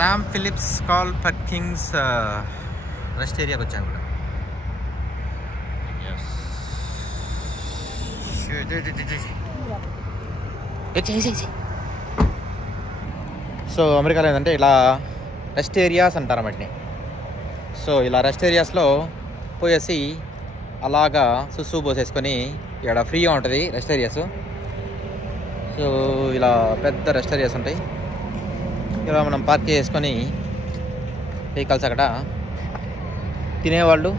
Sam Philips call పర్కింగ్స్ rest ఏరియాకి వచ్చాను కూడా. సో అమెరికాలో ఏంటంటే ఇలా రెస్ట్ ఏరియాస్ అంటారు వాటిని. సో ఇలా రెస్ట్ ఏరియాస్లో పోయేసి అలాగా సుస్సు పోసేసుకొని ఇక్కడ ఫ్రీగా ఉంటుంది రెస్ట్ ఏరియాస్. సో ఇలా పెద్ద రెస్ట్ ఏరియాస్ ఉంటాయి. ఇలా మనం పార్క్ చేసుకొని వెహికల్స్ అక్కడ తినేవాళ్ళు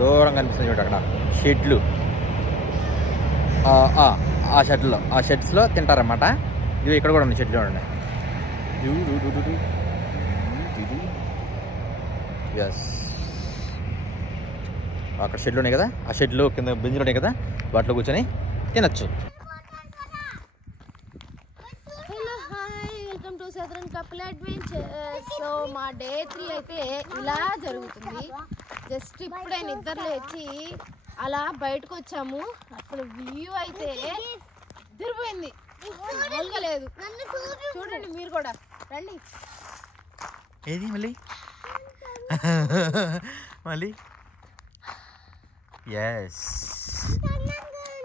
దూరంగా కనిపిస్తుంది చూడండి అక్కడ షెడ్లు. ఆ షెడ్స్లో తింటారన్నమాట. ఇవి ఇక్కడ కూడా ఉంది షెడ్ చూడండి. ఎస్ అక్కడ షెడ్లు ఉన్నాయి కదా, ఆ షెడ్లు కింద బెంచ్లు ఉన్నాయి కదా, వాటిలో కూర్చొని తినచ్చు. Couple adventures. సో మా డే 3 అయితే ఇలా జరుగుతుంది. జస్ట్ ఇప్పుడే నిద్ర లేచి అలా బయటకు వచ్చాము. అసలు వ్యూ అయితే తిరిగిపోయింది, మామూలుగా లేదు. చూడండి మీరు కూడా రండి. ఏది మళ్ళీ మళ్ళీ ఎస్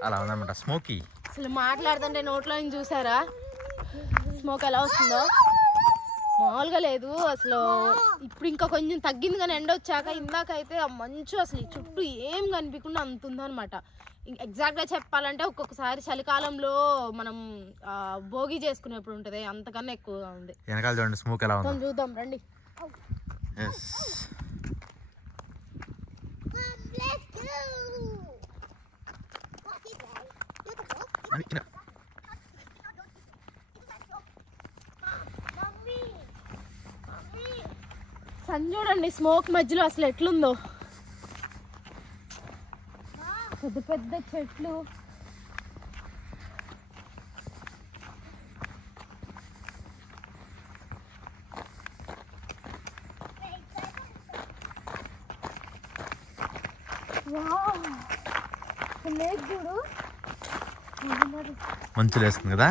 అలా ఉందన్నమాట. స్మోకీ అసలు మాట్లాడుతుంటే నోట్లో చూసారా స్మోక్ ఎలా వస్తుందో, మామూలుగా లేదు అసలు. ఇప్పుడు ఇంకా కొంచెం తగ్గింది కానీ ఎండ వచ్చాక ఇందాకైతే ఆ మంచు అసలు చుట్టూ ఏం కనిపించకుండా అంత ఉందన్నమాట. ఎగ్జాక్ట్గా చెప్పాలంటే ఒక్కొక్కసారి చలికాలంలో మనం భోగి చేసుకునేప్పుడు ఉంటుంది, అంతకన్నా ఎక్కువగా ఉంది. వెనకాల చూడండి స్మోక్ ఎలా ఉంది, చూద్దాం రండి. సన్ చూడండి స్మోక్ మధ్యలో అసలు ఎట్లుందో. పెద్ద పెద్ద చెట్లు, చూడు మంచు వేస్తుంది కదా.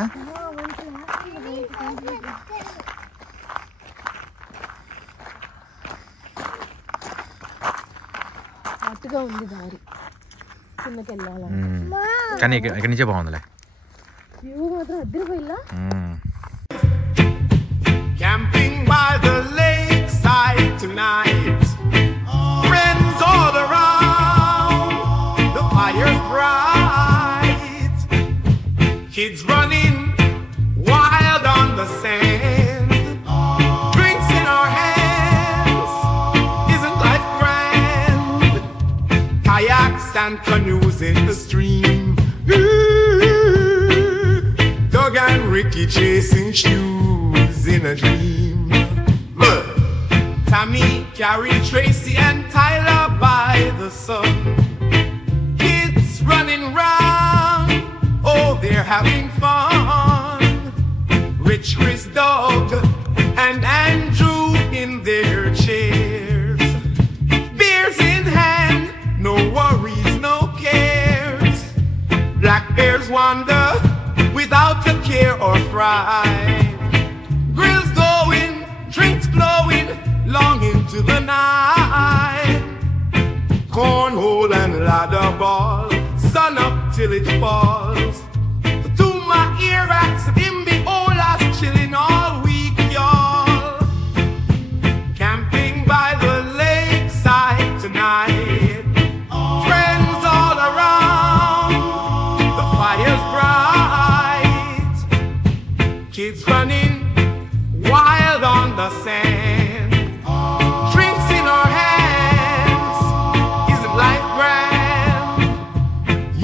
అటుగా ఉంది దారి, కిందకి వెళ్ళాలి కానీ ఇక్కడి నుంచే బాగుందిలే. వ్యూ మాత్రం అద్దరిపోయిలా. Camping by the lakeside tonight, friends all around, the fire's bright, kids running wild on the sand, drinks in our hands, isn't life grand, kayaks and canoes in the stream, Doug and Ricky chasing shoes in a dream. Look, Tammy carried Tracy and Tyler by the sun. Kids running round, oh they're having fun. Rich Chris, Doug and Andrew in their chairs, beers in hand, no worries, no cares. Black bears wander without a care or fright. Grills going, drinks flowing, long into the night. Cornhole and ladder ball, sun up till it falls. To my ear racks, him be all us chilling all week, y'all. Camping by the lakeside tonight, friends all around, the fire's bright, kids running wild on the sand, drinks in our hands, isn't life grand?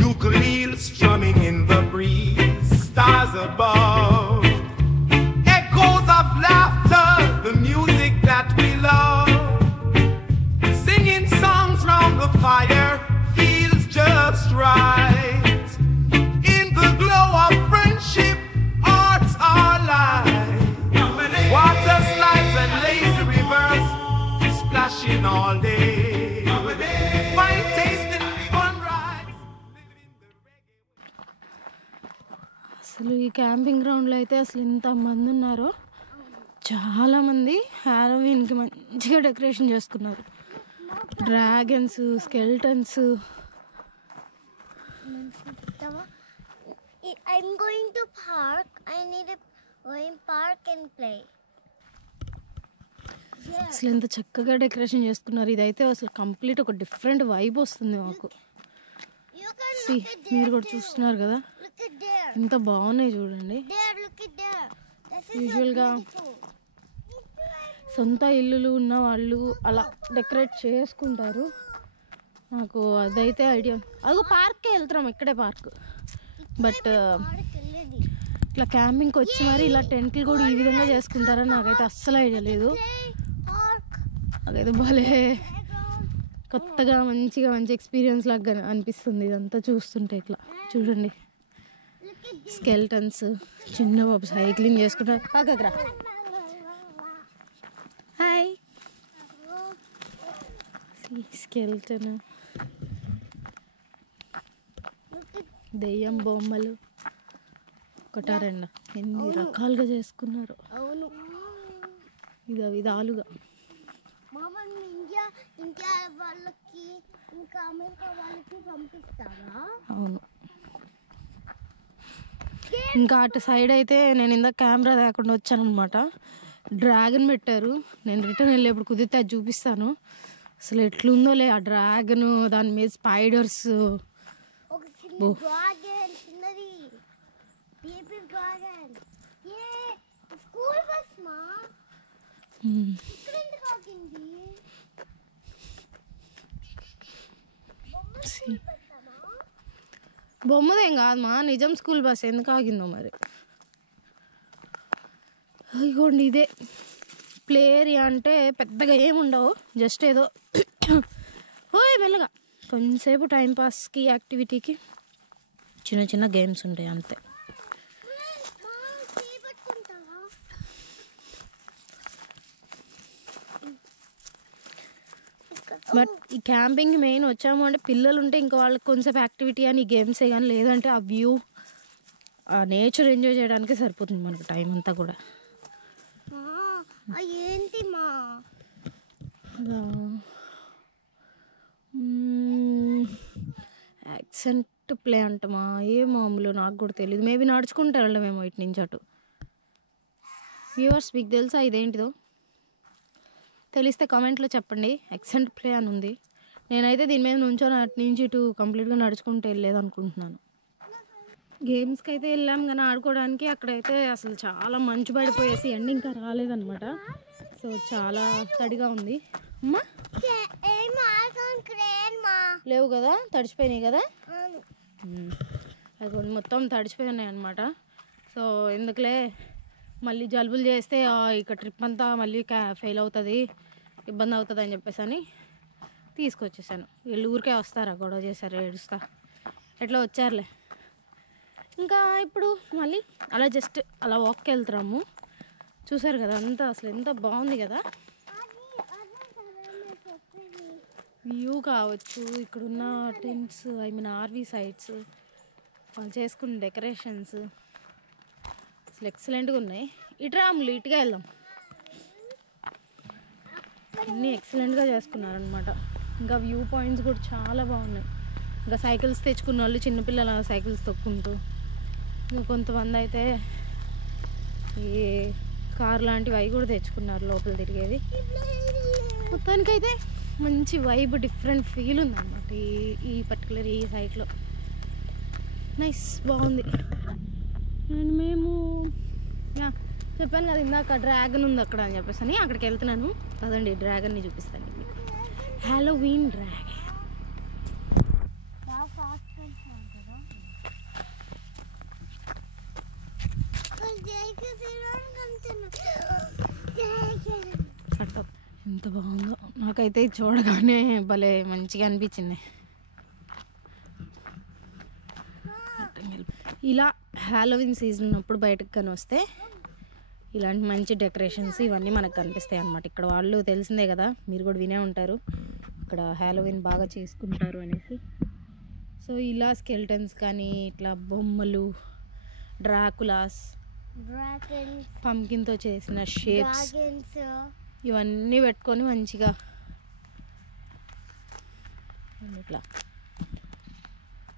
Ukulele strumming in the breeze, stars above, echoes of laughter, the music that we love, singing songs round the fire feels just right. In the glow of friendship, hearts are light. Water slides and lazy rivers splashing all day. Fine tasting fun rides. అసలు ఈ camping గ్రౌండ్లో అయితే అసలు ఇంత మంది ఉన్నారో చాలామంది హ్యాలోవీన్కి మంచిగా డెకరేషన్ చేసుకున్నారు. Dragons, skeletons. I'm going to park. I need to go in park and play. అసలు ఎంత చక్కగా డెకరేషన్ చేసుకున్నారు. ఇదైతే అసలు కంప్లీట్ ఒక డిఫరెంట్ వైబ్ వస్తుంది మాకు. You can See, look at మీరు there. కూడా చూస్తున్నారు కదా Look at there. ఎంత బాగున్నాయి చూడండి. There, look at there. This is Usual so గా beautiful. సొంత ఇల్లులు ఉన్న వాళ్ళు అలా డెకరేట్ చేసుకుంటారు. నాకు అదైతే ఐడియా. అదిగో పార్క్కే వెళ్తున్నాం, ఇక్కడే పార్క్. But Park alladi. ఇట్లా క్యాంపింగ్కి వచ్చి మరి ఇలా టెంట్లు కూడా ఈ విధంగా చేసుకుంటారని నాకైతే అస్సలు ఐడియా లేదు. Park. నాకైతే భలే Playground. కొత్తగా మంచి ఎక్స్పీరియన్స్ లాగా అనిపిస్తుంది ఇదంతా చూస్తుంటే. ఇట్లా చూడండి, Look at this. స్కెల్టన్స్, చిన్న బాబు సైక్లింగ్ చేసుకుంటారు. పక్కకురా. హాయ్. స్కెల్టన్, Look at దెయ్యం బొమ్మలు, ఒకటా రెండా ఎన్ని రకాలుగా చేసుకున్నారు అవును. ఇది విధాలుగా. మామ ఇండియా వాళ్ళకి ఇంకా అమెరికా వాళ్ళకి పంపిస్తావా? అవును. ఇంకా అటు సైడ్ అయితే నేను ఇందాక కెమెరా లేకుండా వచ్చాను అనమాట. డ్రాగన్ పెట్టారు. నేను రిటర్న్ వెళ్ళేప్పుడు కుదిరితే అది చూపిస్తాను. అసలు ఎట్లుందోలే ఆ డ్రాగన్, దాని మీద స్పైడర్స్. ఒక చిన్న డ్రాగన్, చిన్నది బేబీ డ్రాగన్. ఏ స్కూల్ బస్ మా ఇక్కడ ఎందుకు ఆగింది? బొమ్మదేం కాదమ్మా, నిజం స్కూల్ బస్. ఎందుకు ఆగిందో మరి. ఇగోండి ఇదే ప్లే ఏరియా. అంటే పెద్దగా ఏముండవు, జస్ట్ ఏదో ఓయ్ మెల్లగా కొంచెంసేపు టైంపాస్కి, యాక్టివిటీకి చిన్న చిన్న గేమ్స్ ఉంటాయి అంతే. చేపట్టుకుంటావా? బట్ ఈ క్యాంపింగ్ మెయిన్ వచ్చాము అంటే పిల్లలు ఉంటే ఇంకా వాళ్ళకి కొంచెం యాక్టివిటీ అని గేమ్సే, కానీ లేదంటే ఆ వ్యూ, ఆ నేచర్ ఎంజాయ్ చేయడానికే సరిపోతుంది మనకు టైం అంతా కూడా. ఏంటి మా యాక్సెంట్ ప్లే అంటమా ఏ మామూలు నాకు కూడా తెలియదు. మేబీ నడుచుకుంటూ వెళ్ళడమేమో ఇటు నుంచి అటు. వ్యూవర్స్ మీకు తెలుసా ఇదేంటిదో? తెలిస్తే కామెంట్లో చెప్పండి. యాక్సెంట్ ప్లే అని ఉంది. నేనైతే దీని మీద నుంచొని అటు నుంచి ఇటు కంప్లీట్గా నడుచుకుంటూ వెళ్ళలేదు అనుకుంటున్నాను. గేమ్స్కి అయితే వెళ్ళాం కానీ ఆడుకోవడానికి అక్కడైతే అసలు చాలా మంచు పడిపోయేసి ఎండ ఇంకా రాలేదన్నమాట. సో చాలా తడిగా ఉంది. అమ్మా లేవు కదా, తడిచిపోయినాయి కదా. అది మొత్తం తడిచిపోయి ఉన్నాయి అన్నమాట. సో ఎందుకులే మళ్ళీ జలుబులు చేస్తే ఇక ట్రిప్ అంతా మళ్ళీ ఫెయిల్ అవుతుంది, ఇబ్బంది అవుతుంది అని చెప్పేసి అని తీసుకొచ్చేసాను. వీళ్ళు ఊరికే వస్తారా, గొడవ చేశారు, ఏడుస్తా ఎట్లా వచ్చారులే. ఇంకా ఇప్పుడు మళ్ళీ అలా జస్ట్ అలా వాక్కి వెళ్తున్నాము. చూసారు కదా అంతా అసలు ఎంత బాగుంది కదా వ్యూ కావచ్చు. ఇక్కడున్న tents, I mean RV sites, వాళ్ళు చేసుకున్న డెకరేషన్స్ అసలు ఎక్సలెంట్గా ఉన్నాయి. ఇటు రాములు ఇటుగా వెళ్దాం. అన్నీ ఎక్సలెంట్గా చేసుకున్నారనమాట. ఇంకా వ్యూ పాయింట్స్ కూడా చాలా బాగున్నాయి. ఇంకా సైకిల్స్ తెచ్చుకున్న వాళ్ళు చిన్నపిల్లల సైకిల్స్ తొక్కుంటూ, ఇంకా కొంతమంది అయితే ఈ కార్ లాంటివి అవి కూడా తెచ్చుకున్నారు లోపల తిరిగేది. మొత్తానికైతే మంచి వైబ్, డిఫరెంట్ ఫీల్ ఉందన్నమాట ఈ పర్టికులర్ ఈ సైట్లో. నైస్, బాగుంది. అండ్ మేము చెప్పాను కదా ఇందాక డ్రాగన్ ఉంది అక్కడ అని చెప్పేసి అని అక్కడికి వెళ్తున్నాను. అదండి డ్రాగన్ని చూపిస్తాను మీకు. Halloween dragon. ఎంత బాగుందో, నాకైతే చూడగానే భలే మంచిగా అనిపించింది. ఇలా హ్యాలోవిన్ సీజన్ ఉన్నప్పుడు బయటకు కానీ వస్తే ఇలాంటి మంచి డెకరేషన్స్ ఇవన్నీ మనకు కనిపిస్తాయి అన్నమాట. ఇక్కడ వాళ్ళు తెలిసిందే కదా, మీరు కూడా వినే ఉంటారు ఇక్కడ హ్యాలోవిన్ బాగా చేసుకుంటారు అనేసి. సో ఇలా స్కెల్టన్స్ కానీ ఇట్లా బొమ్మలు, డ్రాకులాస్, dragons, పంకిన్తో చేసిన షేప్స్ dragons, ఇవన్నీ పెట్టుకొని మంచిగా ఇట్లా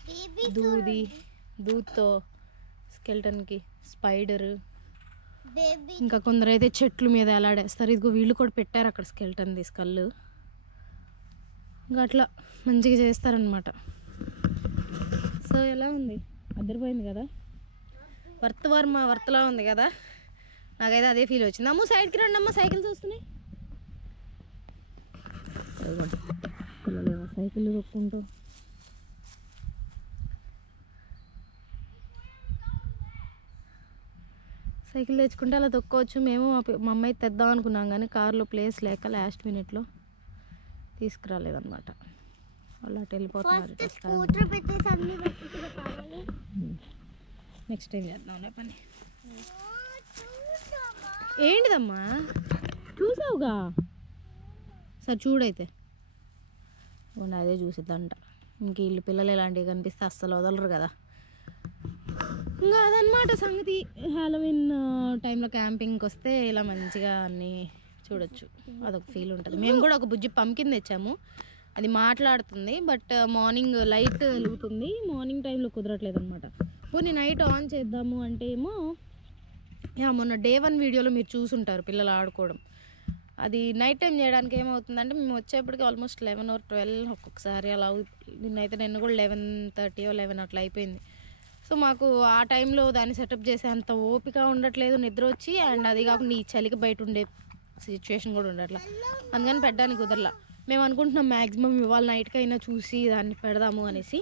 baby దూద్తో స్కెల్టన్కి స్పైడర్, baby, ఇంకా కొందరు అయితే చెట్లు మీద ఎలాడేస్తారు. ఇదిగో వీళ్ళు కూడా పెట్టారు అక్కడ స్కెల్టన్ తీసుకళ్ళు. ఇంకా అట్లా మంచిగా చేస్తారనమాట. సో ఎలా ఉంది, అద్దరిపోయింది కదా, వర్తలా ఉంది కదా. నాకైతే అదే ఫీల్ వచ్చింది. అమ్మ సైడ్కి రండి అమ్మ, సైకిల్స్ వస్తున్నాయి. పిల్లలు సైకిల్ తొక్కుంటూ సైకిల్ తెచ్చుకుంటే అలా తొక్కోవచ్చు. మేము మా అమ్మాయి తెద్దాం అనుకున్నాం కానీ కార్లో ప్లేస్ లేక లాస్ట్ మినిట్లో తీసుకురాలేదన్నమాట. వాళ్ళు అటు వెళ్ళిపోతున్నారు. scooter పెట్టేసి అన్ని పెట్టుకుని కావాలి. నెక్స్ట్ టైం చేద్దాంలే పని. ఏంటిదమ్మా చూసావుగా, సరే చూడైతే. అదే చూసిద్దంట. ఇంక వీళ్ళు పిల్లలు ఇలాంటివి కనిపిస్తే అస్సలు వదలరు కదా. ఇంకా అదనమాట సంగతి. హాలోవిన్ టైంలో క్యాంపింగ్కి వస్తే ఇలా మంచిగా అన్నీ చూడొచ్చు, అదొక ఫీల్ ఉంటుంది. మేము కూడా ఒక బుజ్జి పంకిన్ తెచ్చాము, అది మాట్లాడుతుంది. బట్ మార్నింగ్ లైట్ వెలుగుతుంది, మార్నింగ్ టైంలో కుదరట్లేదు అనమాట. పోనీ నైట్ ఆన్ చేద్దాము అంటే ఏమో, మొన్న డే 1 వీడియోలో మీరు చూసుంటారు పిల్లలు ఆడుకోవడం. అది నైట్ టైం చేయడానికి ఏమవుతుందంటే మేము వచ్చేప్పటికి ఆల్మోస్ట్ 11 or 12 ఒక్కొక్కసారి అలా. నిన్న కూడా 11:30 or 11 అట్లా అయిపోయింది. సో మాకు ఆ టైంలో దాన్ని సెటప్ చేసే అంత ఓపిక ఉండట్లేదు, నిద్ర వచ్చి. అండ్ అది కాకుండా ఈ చలికి బయట ఉండే సిచ్యువేషన్ కూడా ఉండట్లా, అందుకని పెట్టడానికి కుదరలా. మేము అనుకుంటున్నాం మ్యాక్సిమం ఇవాళ నైట్కి అయినా చూసి దాన్ని పెడదాము అనేసి.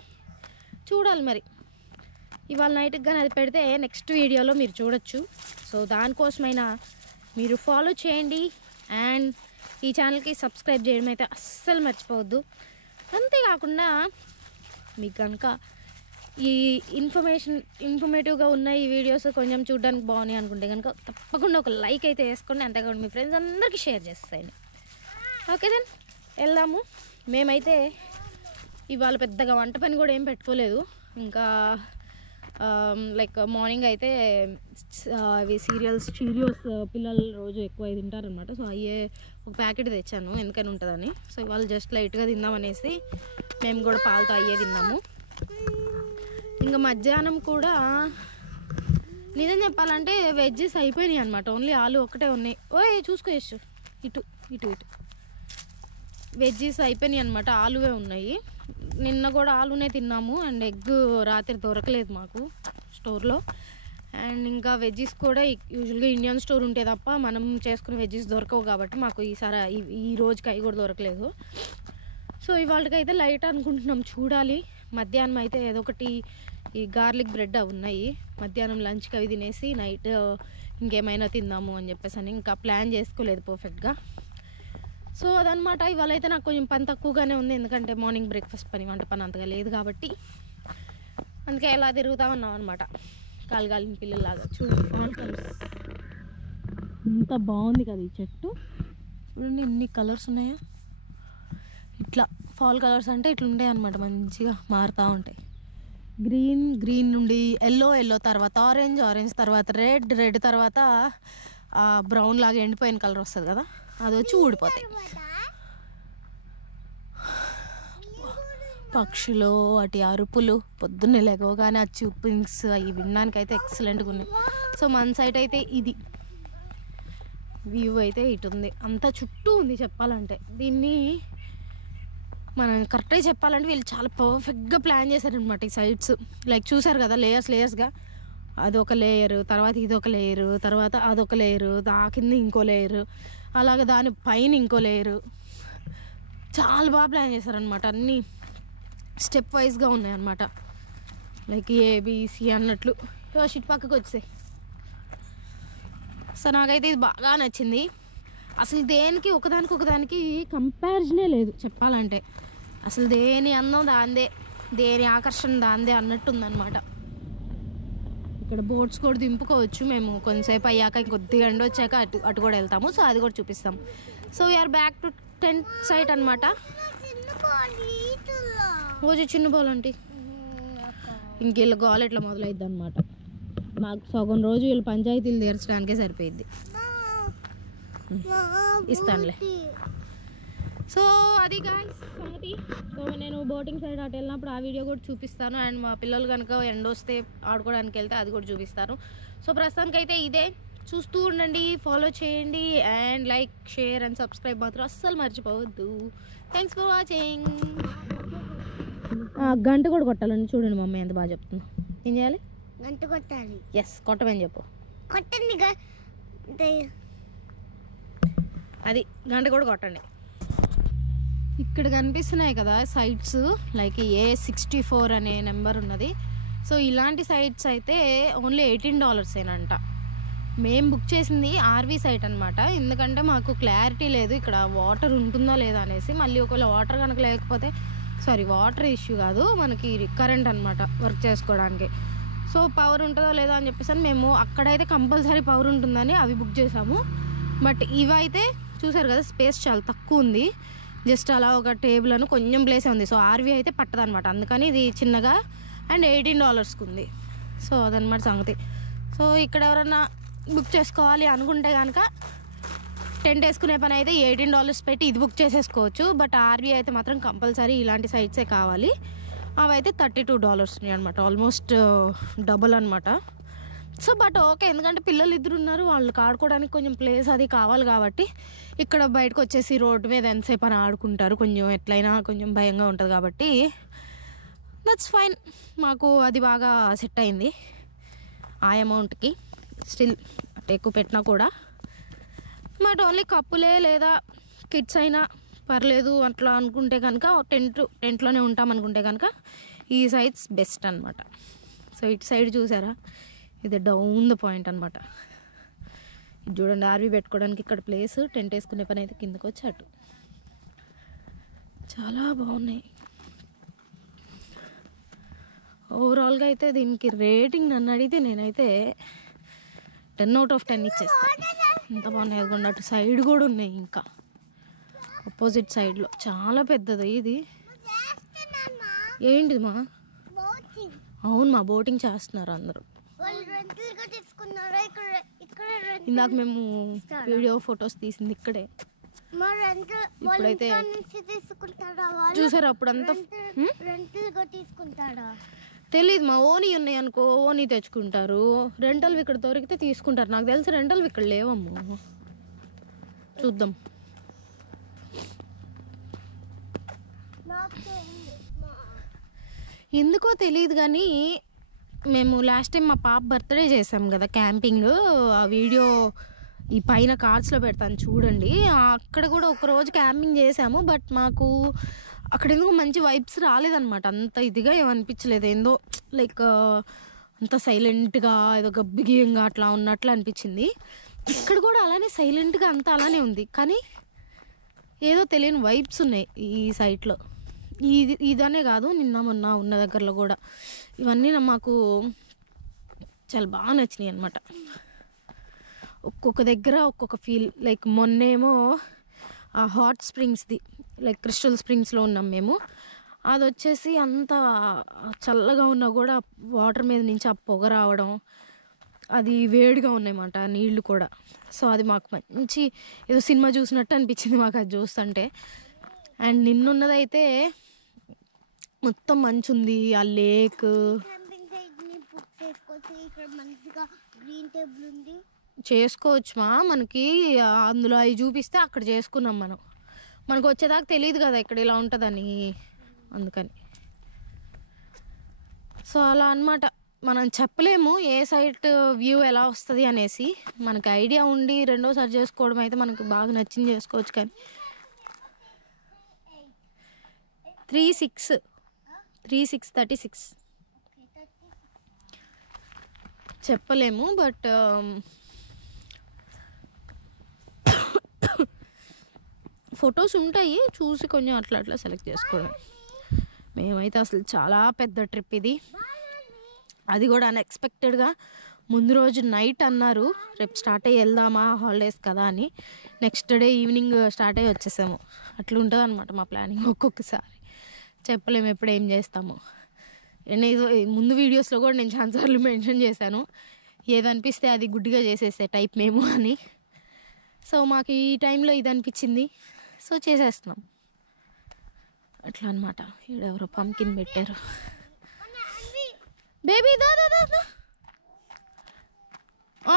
చూడాలి మరి, ఇవాళ నైట్కి కానీ అది పెడితే నెక్స్ట్ వీడియోలో మీరు చూడొచ్చు. సో దానికోసమైనా మీరు ఫాలో చేయండి అండ్ ఈ ఛానల్కి సబ్స్క్రైబ్ చేయడం అయితే అస్సలు మర్చిపోవద్దు. అంతేకాకుండా మీకు కనుక ఈ ఇన్ఫర్మేటివ్గా ఉన్న ఈ వీడియోస్ కొంచెం చూడడానికి బాగున్నాయి అనుకుంటే కనుక తప్పకుండా ఒక లైక్ అయితే వేసుకోండి. అంతేకాకుండా మీ ఫ్రెండ్స్ అందరికీ షేర్ చేసేయండి. ఓకే దెన్ వెళ్దాము. మేమైతే ఇవాళ పెద్దగా వంట పని కూడా ఏం పెట్టుకోలేదు. ఇంకా లైక్ మార్నింగ్ అయితే అవి చీరియోస్ పిల్లలు రోజు ఎక్కువ తింటారనమాట. సో అయ్యే ఒక ప్యాకెట్ తెచ్చాను, ఎందుకని ఉంటుందని. సో ఇవాళ జస్ట్ లైట్గా తిందామనేసి మేము కూడా పాలతో అయ్యే తిన్నాము. ఇంకా మధ్యాహ్నం కూడా నిజం చెప్పాలంటే వెజ్జెస్ అయిపోయినాయి అనమాట, ఓన్లీ ఆలు ఒక్కటే ఉన్నాయి. ఓయ్ చూసుకోవచ్చు, ఇటు ఇటు ఇటు వెజ్జెస్ అయిపోయినాయి అనమాట, ఆలువే ఉన్నాయి. నిన్న కూడా ఆలునే తిన్నాము. అండ్ ఎగ్ రాత్రి దొరకలేదు మాకు స్టోర్లో. అండ్ ఇంకా వెజ్జెస్ కూడా యూజువల్గా ఇండియన్ స్టోర్ ఉంటే తప్ప మనం చేసుకునే వెజ్జెస్ దొరకవు కాబట్టి మాకు ఈ రోజుకి అవి కూడా దొరకలేదు. సో ఇవాళకైతే లైట్ అనుకుంటున్నాం, చూడాలి. మధ్యాహ్నం అయితే ఏదో ఒకటి ఈ గార్లిక్ బ్రెడ్ అవి ఉన్నాయి, మధ్యాహ్నం లంచ్కి అవి తినేసి నైట్ ఇంకేమైనా తిందాము అని చెప్పేసి అని ఇంకా ప్లాన్ చేసుకోలేదు పర్ఫెక్ట్గా. సో అదనమాట. ఇవాళ అయితే నాకు కొంచెం పని తక్కువగానే ఉంది, ఎందుకంటే మార్నింగ్ బ్రేక్ఫాస్ట్ వంట పని అంతగా లేదు కాబట్టి. అందుకే ఎలా తిరుగుతా ఉన్నాం అనమాట, కాలిన పిల్లల్లాగా. చూడండి ఫాల్ కలర్స్ ఎంత బాగుంది కదా ఈ చెట్టు. చూడండి ఎన్ని కలర్స్ ఉన్నాయో. ఇట్లా ఫాల్ కలర్స్ అంటే ఇట్లా ఉంటాయి అనమాట, మంచిగా మారుతూ ఉంటాయి. గ్రీన్ నుండి ఎల్లో తర్వాత ఆరెంజ్ తర్వాత రెడ్ తర్వాత బ్రౌన్ లాగా ఎండిపోయిన కలర్ వస్తుంది కదా, అది వచ్చి ఊడిపోతాయి. పక్షులు వాటి అరుపులు పొద్దున్నే లేవగానే ఆ చూపింగ్స్ అవి వినడానికి అయితే ఎక్సలెంట్గా ఉన్నాయి. సో మన సైడ్ అయితే ఇది వ్యూ అయితే ఇటు ఉంది, అంతా చుట్టూ ఉంది చెప్పాలంటే. దీన్ని మనం కరెక్ట్గా చెప్పాలంటే వీళ్ళు చాలా పర్ఫెక్ట్గా ప్లాన్ చేశారనమాట ఈ సైడ్స్. లైక్ చూసారు కదా లేయర్స్గా, అదొక లేయరు, తర్వాత ఇదొక లేయరు, తర్వాత అదొక లేయరు, కింద ఇంకో లేయరు, అలాగే దాని పైన ఇంకో లేయరు. చాలా బాగా ప్లాన్ చేశారనమాట, అన్నీ స్టెప్ వైజ్గా ఉన్నాయన్నమాట. లైక్ ఏబిసి అన్నట్లు. షిట్ పక్కకు వచ్చాయి. సో నాకైతే ఇది బాగా నచ్చింది. అసలు దేనికి ఒకదానికి కంపారిజనే లేదు చెప్పాలంటే. అసలు దేని అందం దాందే, దేని ఆకర్షణ దాందే అన్నట్టుందన్నమాట. ఇక్కడ బోట్స్ కూడా దింపుకోవచ్చు మేము కొంతసేపు అయ్యాక, కొద్దిగా ఎండ వచ్చాక అటు కూడా వెళ్తాము. సో అది కూడా చూపిస్తాం. So we're back to tent site అనమాట. రోజు చిన్న బాల్ అంటే ఇంకెళ్ళ గోల్ ఎట్లా మొదలైద్ది అనమాట. మాకు సగం రోజు వీళ్ళు పంచాయతీలు తీర్చడానికే సరిపోయింది. ఇస్తానులే. సో అది గాయ్స్ సంగతి. సో నేను బోటింగ్ సైడ్ అటు వెళ్ళినప్పుడు ఆ వీడియో కూడా చూపిస్తాను. అండ్ మా పిల్లలు కనుక ఎండ వస్తే ఆడుకోవడానికి వెళ్తే అది కూడా చూపిస్తాను. సో ప్రస్తుతానికైతే ఇదే. చూస్తూ ఉండండి, ఫాలో చేయండి, and like, share and subscribe మాత్రం అస్సలు మర్చిపోవద్దు. Thanks for watching. గంట కూడా కొట్టాలండి. చూడండి మమ్మీ ఎంత బాగా చెప్తున్నా. ఏం చేయాలి? గంట కొట్టాలి. ఎస్, కొట్టమని చెప్పు. కొట్టండి. అది గంట కూడా కొట్టండి. ఇక్కడ కనిపిస్తున్నాయి కదా సైట్స్, లైక్ A64 అనే నెంబర్ ఉన్నది. సో ఇలాంటి సైట్స్ అయితే ఓన్లీ $18 మేము బుక్ చేసింది ఆర్వీ సైట్ అనమాట. ఎందుకంటే మాకు క్లారిటీ లేదు ఇక్కడ వాటర్ ఉంటుందా లేదా అనేసి. మళ్ళీ ఒకవేళ వాటర్ కనుక లేకపోతే, వాటర్ ఇష్యూ కాదు, మనకి కరెంట్ అనమాట వర్క్ చేసుకోవడానికి. సో పవర్ ఉంటుందో లేదో అని చెప్పేసి మేము అక్కడైతే కంపల్సరీ పవర్ ఉంటుందని అవి బుక్ చేసాము. బట్ ఇవైతే చూసారు కదా, స్పేస్ చాలా తక్కువ ఉంది. జస్ట్ అలా ఒక టేబుల్ అని కొంచెం ప్లేసే ఉంది. సో ఆర్వీ అయితే పట్టదనమాట. అందుకని ఇది చిన్నగా అండ్ $18కి ఉంది. సో అదనమాట సంగతి. సో ఇక్కడ ఎవరన్నా బుక్ చేసుకోవాలి అనుకుంటే కనుక టెంట్ వేసుకునే పని అయితే $18 పెట్టి ఇది బుక్ చేసేసుకోవచ్చు. బట్ ఆర్వీ అయితే మాత్రం కంపల్సరీ ఇలాంటి సైట్సే కావాలి. అవి అయితే $32 ఉన్నాయి అనమాట. ఆల్మోస్ట్ డబుల్ అనమాట. సో బట్ ఓకే, ఎందుకంటే పిల్లలు ఇద్దరు ఉన్నారు, వాళ్ళకి ఆడుకోవడానికి కొంచెం ప్లేస్ అది కావాలి కాబట్టి ఇక్కడ బయటకు వచ్చేసి రోడ్డు మీద ఎంతసేపు అని ఆడుకుంటారు. కొంచెం ఎట్లయినా కొంచెం భయంగా ఉంటుంది కాబట్టి దట్స్ ఫైన్. మాకు అది బాగా సెట్ అయింది ఆ అమౌంట్కి. స్టిల్ అంటే ఎక్కువ పెట్టినా కూడా. బట్ ఓన్లీ కప్పులే లేదా కిడ్స్ అయినా పర్లేదు అట్లా అనుకుంటే కనుక టెంట్లోనే ఉంటాం అనుకుంటే కనుక ఈ సైడ్స్ బెస్ట్ అనమాట. సో ఇటు సైడ్ చూసారా, ఇది డౌన్ ద పాయింట్ అనమాట. ఇది చూడండి, ఆర్వీ పెట్టుకోవడానికి ఇక్కడ ప్లేస్, టెంట్ వేసుకునే పని అయితే కిందకు వచ్చి అటు. చాలా బాగున్నాయి. ఓవరాల్గా అయితే దీనికి రేటింగ్ నన్ను అడిగితే నేనైతే 10/10 ఇచ్చేస్తాను. ఎంత బాగున్నాయి. అదిగోండి అటు సైడ్ కూడా ఉన్నాయి, ఇంకా అపోజిట్ సైడ్లో చాలా పెద్దది ఇది. ఏంటిది మా? అవును మా, బోటింగ్ చేస్తున్నారు అందరూ. ఇందాక మేము వీడియో ఫొటోస్ తీసింది ఇక్కడే. ఇప్పుడైతే చూసారు అప్పుడంతా తెలీదు. మా ఓనీ ఉన్నాయి అనుకో, ఓనీ తెచ్చుకుంటారు. రెంటల్ ఇక్కడ దొరికితే తీసుకుంటారు. నాకు తెలిసి రెంటల్ ఇక్కడ లేవమ్మో. చూద్దాం. ఎందుకో తెలియదు కానీ మేము లాస్ట్ టైం మా పాప బర్త్డే చేసాం కదా క్యాంపింగ్, ఆ వీడియో ఈ పైన కార్డ్స్లో పెడతాను చూడండి. అక్కడ కూడా ఒకరోజు క్యాంపింగ్ చేసాము. బట్ మాకు అక్కడ ఎందుకో మంచి వైబ్స్ రాలేదన్నమాట. అంత ఇదిగా ఏమనిపించలేదు. ఏందో లైక్ అంత సైలెంట్గా ఏదో గబ్బిగీయంగా అట్లా ఉన్నట్లు అనిపించింది. ఇక్కడ కూడా అలానే సైలెంట్గా అంతా అలానే ఉంది, కానీ ఏదో తెలియని వైబ్స్ ఉన్నాయి ఈ సైట్లో. ఇదనే కాదు, నిన్న మొన్న ఉన్న దగ్గరలో కూడా ఇవన్నీ మాకు చాలా బాగా నచ్చినాయి అన్నమాట. ఒక్కొక్క దగ్గర ఒక్కొక్క ఫీల్. లైక్ మొన్నేమో ఆ హాట్ స్ప్రింగ్స్ది, లైక్ క్రిస్టల్ స్ప్రింగ్స్లో ఉన్నాం మేము. అది వచ్చేసి అంత చల్లగా ఉన్నా కూడా వాటర్ మీద నుంచి ఆ పొగ రావడం, అది వేడిగా ఉన్నాయన్నమాట నీళ్లు కూడా. సో అది మాకు మంచి ఏదో సినిమా చూసినట్టు అనిపించింది మాకు అది చూస్తుంటే. అండ్ నిన్నున్నదైతే మొత్తం మంచు ఉంది, ఆ లేక్. చేసుకోవచ్చు మా, మనకి అందులో అవి చూపిస్తే అక్కడ చేసుకున్నాం మనం. మనకు వచ్చేదాకా తెలియదు కదా ఇక్కడ ఇలా ఉంటుందని, అందుకని. సో అలా అన్నమాట. మనం చెప్పలేము ఏ సైట్ వ్యూ ఎలా వస్తుంది అనేసి. మనకి ఐడియా ఉండి రెండోసారి చేసుకోవడం అయితే మనకు బాగా నచ్చింది చేసుకోవచ్చు. కానీ 36 చెప్పలేము. బట్ ఫొటోస్ ఉంటాయి, చూసి కొంచెం అట్లా అట్లా సెలెక్ట్ చేసుకోవడం. మేమైతే అసలు చాలా పెద్ద ట్రిప్ ఇది. అది కూడా అన్ఎక్స్పెక్టెడ్గా ముందు రోజు నైట్ అన్నారు రేపు స్టార్ట్ అయ్యి వెళ్దామా హాలిడేస్ కదా అని. నెక్స్ట్ డే ఈవినింగ్ స్టార్ట్ అయ్యి వచ్చేసాము. అట్లా ఉంటుంది అనమాట మా ప్లానింగ్. ఒక్కొక్కసారి చెప్పలేము ఎప్పుడు ఏం చేస్తాము. నేను ముందు వీడియోస్లో కూడా నేను చాలాసార్లు మెన్షన్ చేశాను, ఏదనిపిస్తే అది గుడ్డిగా చేసేసే టైప్ మేము అని. సో మాకు ఈ టైంలో ఇది అనిపించింది, సో చేసేస్తున్నాం అట్లా అనమాట. ఈడెవరో పంకిన్ పెట్టారు. బేబీ దా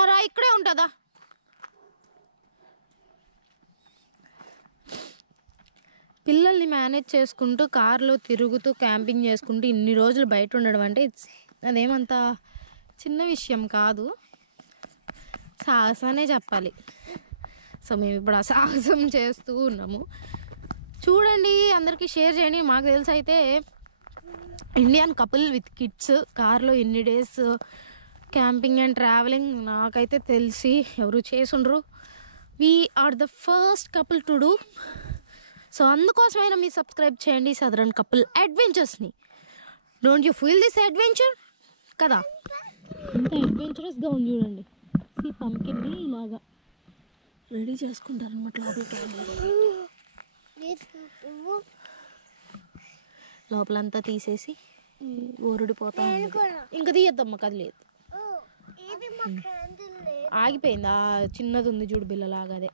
రా, ఇక్కడే ఉంటుందా. పిల్లల్ని మేనేజ్ చేసుకుంటూ కార్లో తిరుగుతూ క్యాంపింగ్ చేసుకుంటూ ఇన్ని రోజులు బయట ఉండడం అంటే అదేమంత చిన్న విషయం కాదు, సాహసమనే చెప్పాలి. సో మేము ఇప్పుడు ఆ సాహసం చేస్తూ ఉన్నాము. చూడండి, అందరికీ షేర్ చేయండి. మాకు తెలిసి అయితే ఇండియన్ కపుల్ విత్ కిడ్స్ కార్లో ఎన్ని డేస్ క్యాంపింగ్ అండ్ ట్రావెలింగ్ నాకైతే తెలిసి ఎవరు చేసుండ్రు. We are the first couple to do. So అందుకోసమైనా మీరు సబ్స్క్రైబ్ చేయండి సదరన్ కపుల్ అడ్వెంచర్స్ని. Don't you feel this adventure కదా, ఇంత అడ్వెంచరస్గా ఉంది. చూడండి, ఈ పంకిన్ని ఇలాగా రెడీ చేసుకుంటారు అనమాట. లోపలంతా తీసేసి ఊరుడిపోతా ఇంకా తీయద్దమ్మా, కదిలేదు. ఆగిపోయింది, ఆ చిన్నది ఉంది చూడు బిల్లలాగా, అదే.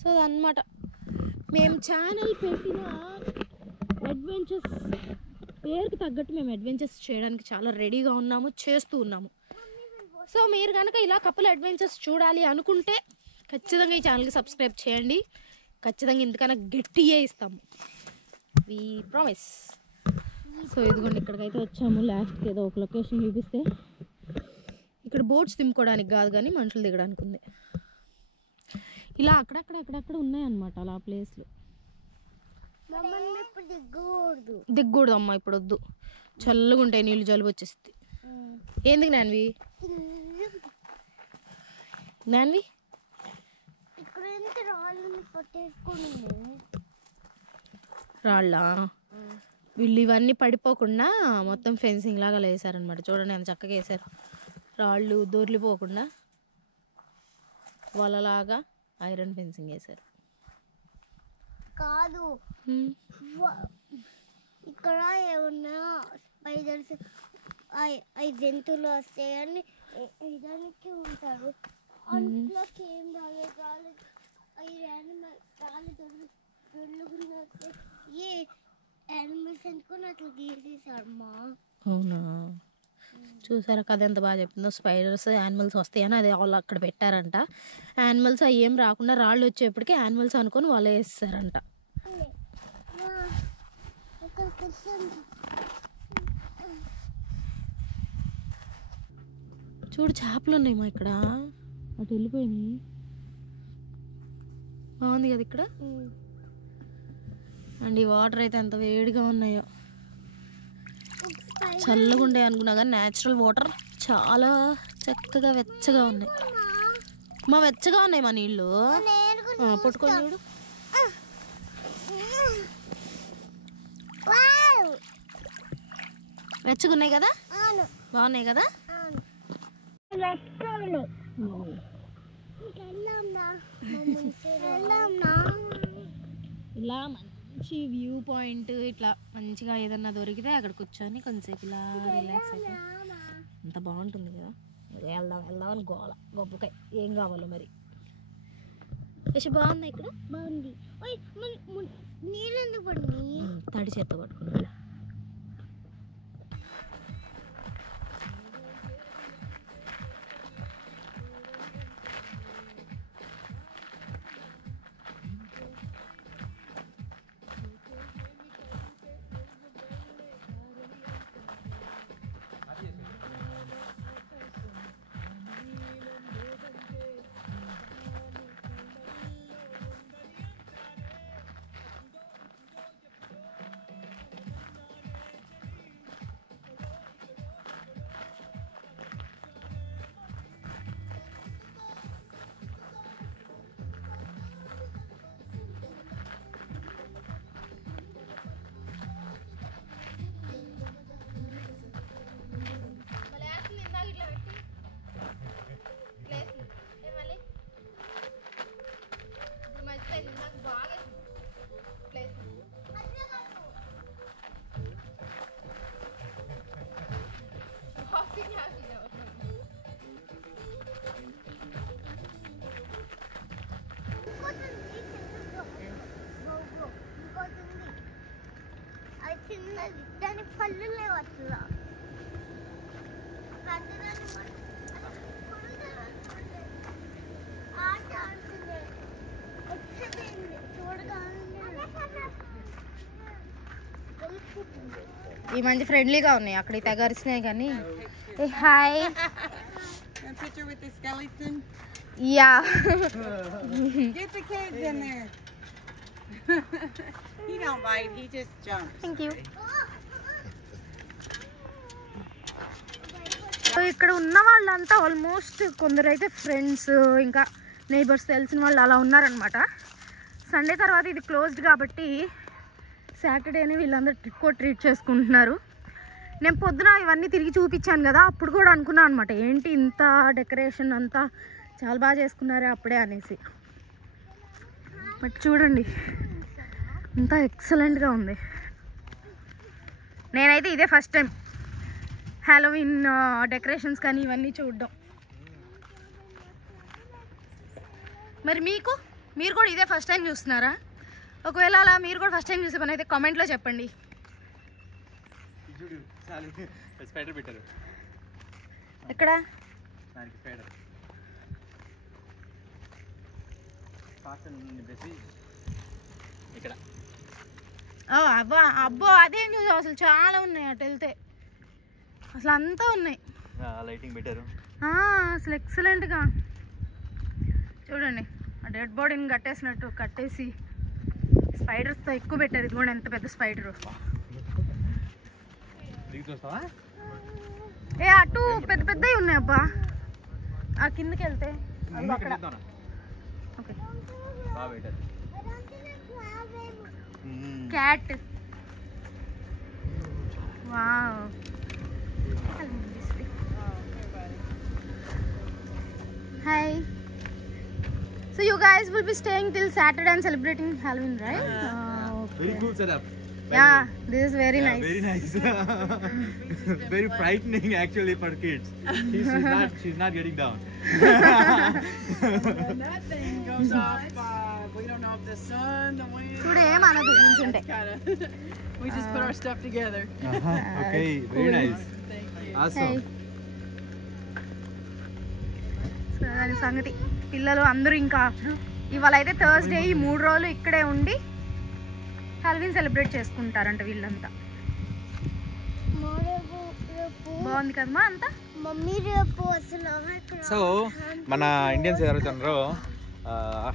సో అదనమాట మేము ఛానల్ పెట్టిన అడ్వెంచర్స్ పేరుకి తగ్గట్టు మేము అడ్వెంచర్స్ చేయడానికి చాలా రెడీగా ఉన్నాము, చేస్తూ ఉన్నాము. సో మీరు కనుక ఇలా కపుల్ అడ్వెంచర్స్ చూడాలి అనుకుంటే ఖచ్చితంగా ఈ ఛానల్కి సబ్స్క్రైబ్ చేయండి. ఖచ్చితంగా ఇంతకన్నా గట్టిగా ఇస్తాము, వి ప్రామిస్. సో ఇదిగోండి, ఇక్కడికైతే వచ్చాము. లాస్ట్కి ఏదో ఒక లొకేషన్ చూపిస్తే, ఇక్కడ బోట్స్ దింపుకోవడానికి కాదు కానీ మనుషులు దిగడానికి ఉంది. ఇలా అక్కడక్కడ ఉన్నాయన్నమాట అలా ప్లేస్లు. దిగ్గకూడదు అమ్మ, ఇప్పుడు వద్దు, చల్లగా ఉంటాయి నీళ్ళు, జలుబు వచ్చేస్తుంది. ఎందుకు నాన్వి రాళ్ళ వీళ్ళు ఇవన్నీ పడిపోకుండా మొత్తం ఫెన్సింగ్ లాగా వేసారనమాట. చూడండి ఎంత చక్కగా వేసారు, రాళ్ళు దొర్లిపోకుండా వాళ్ళలాగా ఐరన్ ఫెన్సింగ్ వేసారు. కాదు, ఇక్కడ ఏమన్నా స్పైడర్స్ జంతువులు వస్తాయని ఇదానికి ఉంటారు. అందులోకి ఏం రాలేదు, ఏ యానిమల్స్ అనుకుని అట్లా తీసేసారమ్మా. అవునా, చూసారా కథ ఎంత బాగా చెప్పిందో. స్పైడర్స్ యానిమల్స్ వస్తాయని అది వాళ్ళు అక్కడ పెట్టారంట. యానిమల్స్ అవి ఏం రాకుండా రాళ్ళు వచ్చేప్పటికి యానిమల్స్ అనుకొని వాళ్ళు వేస్తారంట. చూడు చేపలు ఉన్నాయేమో ఇక్కడ, అటు వెళ్ళిపోయినాయి. బాగుంది కదా ఇక్కడ. అండ్ ఈ వాటర్ అయితే ఎంత వేడిగా ఉన్నాయో, చల్లగా ఉండే అనుకున్నా కానీ న్యాచురల్ వాటర్ చాలా చక్కగా వెచ్చగా ఉన్నాయి. వెచ్చగా ఉన్నాయి మా నీళ్ళు. పట్టుకొని చూడు, వెచ్చగా ఉన్నాయి కదా, బాగున్నాయి కదా. ఇలా మంచి వ్యూ పాయింట్, ఇట్లా మంచిగా ఏదన్నా దొరికితే అక్కడ కూర్చొని కొంచెంసేపు ఇలా రిలాక్స్ అయితే అంత బాగుంటుంది కదా. వెళ్దాం అని గొప్పకాయ ఏం కావాలో మరి. പക്ഷെ బాగుంది ఇక్కడ, బాగుంది. నీళ్ళు ఎందుకు పడి తడి చేత్తో పట్టుకున్నా. ఈ మంచి ఫ్రెండ్లీగా ఉన్నాయి. అక్కడ తెగ అరిసినాయి కానీ. Hi. Picture with the skeleton. Yeah. Get the kids in there. He don't bite. He just jumps. Thank you. ఇక్కడ ఉన్న వాళ్ళంతా ఆల్మోస్ట్ కొందరైతే ఫ్రెండ్స్ ఇంకా నైబర్స్ తెలిసిన వాళ్ళు అలా ఉన్నారనమాట. సండే తర్వాత ఇది క్లోజ్డ్ కాబట్టి సాటర్డేని వీళ్ళందరూ ట్రీట్ చేసుకుంటున్నారు. నేను పొద్దున ఇవన్నీ తిరిగి చూపించాను కదా, అప్పుడు కూడా అనుకున్నాను అనమాట ఏంటి ఇంత డెకరేషన్ అంతా చాలా బాగా చేసుకున్నారే అప్పుడే అనేసి. బట్ చూడండి అంతా ఎక్సలెంట్గా ఉంది. నేనైతే ఇదే ఫస్ట్ టైం హ్యాలోవిన్ డెకరేషన్స్ కానీ ఇవన్నీ చూడడం. మరి మీరు కూడా ఇదే ఫస్ట్ టైం చూస్తున్నారా? ఒకవేళ అలా మీరు కూడా ఫస్ట్ టైం చూసే పని అయితే కామెంట్లో చెప్పండి. ఎక్కడ అబ్బా అబ్బో అదేం చూసావు, అసలు చాలా ఉన్నాయి అటు వెళ్తే, అసలు అంతా ఉన్నాయి. లైటింగ్ పెట్టారు అసలు ఎక్సలెంట్గా చూడండి. ఆ డెడ్ బాడీని కట్టేసి స్పైడర్స్తో ఎక్కువ పెట్టారు. ఇది కూడా ఎంత పెద్ద స్పైడర్. అటు పెద్ద పెద్దవి ఉన్నాయి అబ్బా. ఆ కిందకి వెళ్తే cat. Wow. Hi. So you guys will be staying till Saturday and celebrating Halloween, right? Okay. Very cool setup. Yeah, this is very nice. Very nice. Very frightening actually for kids. She's not getting down. When that thing goes off, we don't know if the sun, the wind. Today manadu ninchunte. We just put our stuff together. Okay, very nice. Thank you. Awesome. So దాని సంగతి. పిల్లలు అందరూ ఇంకా ఇవాళ అయితే Thursday ఈ 3 రోజులు ఇక్కడే ఉండి హాలోవీన్ సెలబ్రేట్ చేసుకుంటారంట వీళ్ళంతా. బాగుంది కదమ్మా అంతా. సో మన ఇండియన్స్ ఎవరైతే ఉన్నారో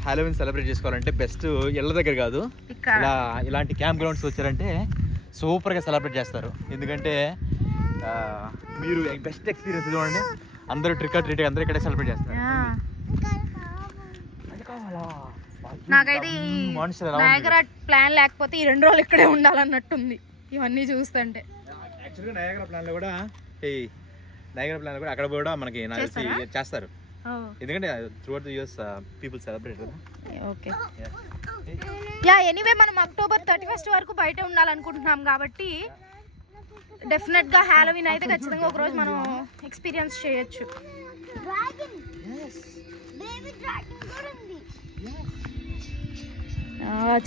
హాలోవీన్ సెలబ్రేట్ చేసుకోవాలంటే బెస్ట్ ఇళ్ళ దగ్గర కాదు, ఇలాంటి క్యాంప్ గ్రౌండ్స్ వచ్చారంటే సూపర్గా సెలబ్రేట్ చేస్తారు. ఎందుకంటే మీరు బెస్ట్ ఎక్స్పీరియన్స్ చూడండి. అందరూ ట్రిక్ ఆర్ ట్రీట్ అందరూ ఇక్కడే సెలబ్రేట్ చేస్తారు. నాకైతే నయాగరా ప్లాన్ లేకపోతే ఈ 2 రోజులు ఇక్కడే ఉండాలన్నట్టుంది ఇవన్నీ చూస్తుంటే. యాక్చువల్గా నయాగరా ప్లాన్ లో కూడా అక్కడ కూడా మనకి చేస్తారు. ఎందుకంటే throughout the US people celebrate కదా. ఓకే. యా ఎనీవే మనం అక్టోబర్ 31 వరకు బయట ఉండాలనుకుంటున్నాం కాబట్టి డెఫినెట్గా హాలోవీన్ అయితే ఖచ్చితంగా ఒక రోజు మనం ఎక్స్పీరియన్స్ చేయొచ్చు.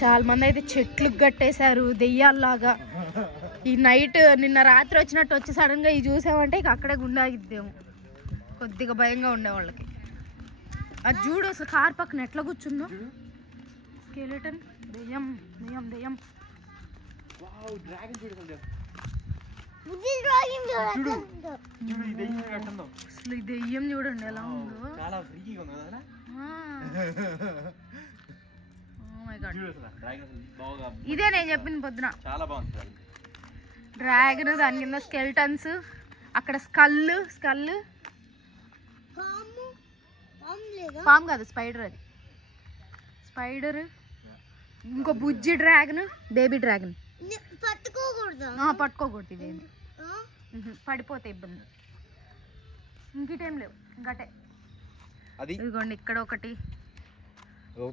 చాలా మంది అయితే చెట్లు కట్టేశారు దెయ్యాల్లాగా. ఈ నైట్ నిన్న రాత్రి వచ్చినట్టు వచ్చి సడన్గా ఇవి చూసామంటే ఇక అక్కడే గుండాగిద్దేమో. కొద్దిగా భయంగా ఉండేవాళ్ళకి. అది చూడు అసలు కార్ పక్కన ఎట్లా కూర్చుందో స్కెలిటన్. దెయ్యం దెయ్యం దెయ్యం. అసలు ఈ దెయ్యం చూడండి ఎలా ఉందో. ఇదే నేను చెప్పింది పొద్దున. చాలా బాగుంది. డ్రాగన్, దాని కింద స్కెల్టన్స్, అక్కడ స్కల్ పామ్ కాదు స్పైడర్. అది స్పైడర్. ఇంకో బుజ్జి డ్రాగన్, బేబీ డ్రాగన్. పట్టుకోకూడదు ఇవేమి, పడిపోతే ఇబ్బంది. ఇంకేం లేవు ఇంకటే. అది ఇదిగోండి ఇక్కడ ఒకటి.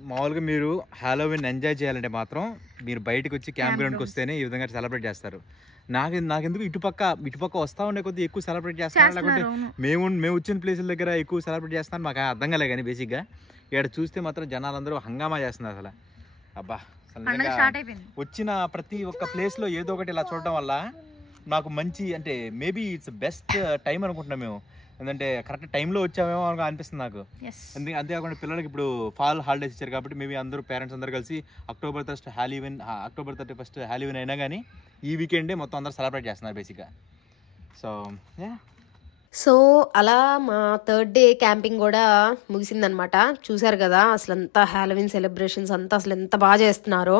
మామూలుగా మీరు హాలోవీన్ ఎంజాయ్ చేయాలంటే మాత్రం మీరు బయటకు వచ్చి క్యాంప్ గ్రౌండ్కి వస్తేనే ఈ విధంగా సెలబ్రేట్ చేస్తారు. నాకెందుకు ఇటుపక్క వస్తా ఉండే కొద్ది ఎక్కువ సెలబ్రేట్ చేస్తాను, లేకుంటే మేము వచ్చిన ప్లేసుల దగ్గర ఎక్కువ సెలబ్రేట్ చేస్తాను మాకు అర్థం కాలే. కానీ బేసిక్గా ఇక్కడ చూస్తే మాత్రం జనాలందరూ హంగామా చేస్తున్నారు. అసలు అబ్బా వచ్చిన ప్రతి ఒక్క ప్లేస్లో ఏదో ఒకటి ఇలా చూడడం వల్ల నాకు మంచి అంటే మేబీ ఇట్స్ బెస్ట్ టైం అనుకుంటున్నాం మేము ఎందుకంటే కరెక్ట్ టైంలో వచ్చామేమో అని అనిపిస్తుంది నాకు. అంతేకాకుండా పిల్లలకి ఇప్పుడు ఫాల్ హాలిడేస్ ఇచ్చారు కాబట్టి మేబీ అందరూ పేరెంట్స్ అందరూ కలిసి అక్టోబర్ 31st హ్యాలీవిన్ అయినా కానీ ఈ వీకెండే మొత్తం అందరూ సెలబ్రేట్ చేస్తున్నారు బేసిక్గా. సో అలా మా 3rd డే క్యాంపింగ్ కూడా ముగిసిందనమాట. చూసారు కదా అసలు అంతా హ్యాలోవిన్ సెలబ్రేషన్స్ అంతా అసలు ఎంత బాగా చేస్తున్నారో.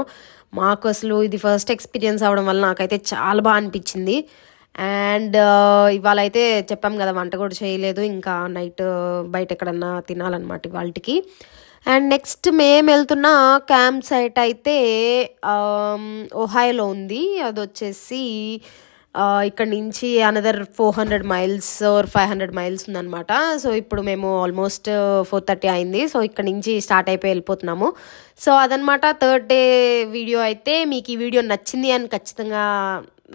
మాకు అసలు ఇది ఫస్ట్ ఎక్స్పీరియన్స్ అవడం వల్ల నాకైతే చాలా బాగా అనిపించింది. అండ్ ఇవాళ అయితే చెప్పాం కదా వంట కూడా చేయలేదు, ఇంకా నైట్ బయట ఎక్కడన్నా తినాలన్నమాట ఇవాళకి. అండ్ నెక్స్ట్ మేము వెళ్తున్న క్యాంప్ సైట్ అయితే ఒహాయోలో ఉంది. అది వచ్చేసి ఇక్కడ నుంచి అనదర్ 400 miles or 500 miles ఉందన్నమాట. సో ఇప్పుడు మేము ఆల్మోస్ట్ 4:30 అయింది. సో ఇక్కడ నుంచి స్టార్ట్ అయిపోయి వెళ్ళిపోతున్నాము. సో అదనమాట 3rd డే వీడియో అయితే. మీకు ఈ వీడియో నచ్చింది అని ఖచ్చితంగా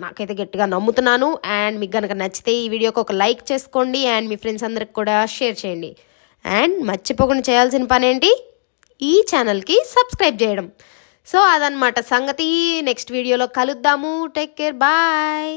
నాకైతే గట్టిగా నమ్ముతున్నాను. అండ్ మీకు కనుక నచ్చితే ఈ వీడియోకి ఒక లైక్ చేసుకోండి అండ్ మీ ఫ్రెండ్స్ అందరికి కూడా షేర్ చేయండి. అండ్ మర్చిపోకుండా చేయాల్సిన పని ఏంటి, ఈ ఛానల్కి సబ్స్క్రైబ్ చేయడం. సో అదనమాట సంగతి. నెక్స్ట్ వీడియోలో కలుద్దాము. Take care, bye.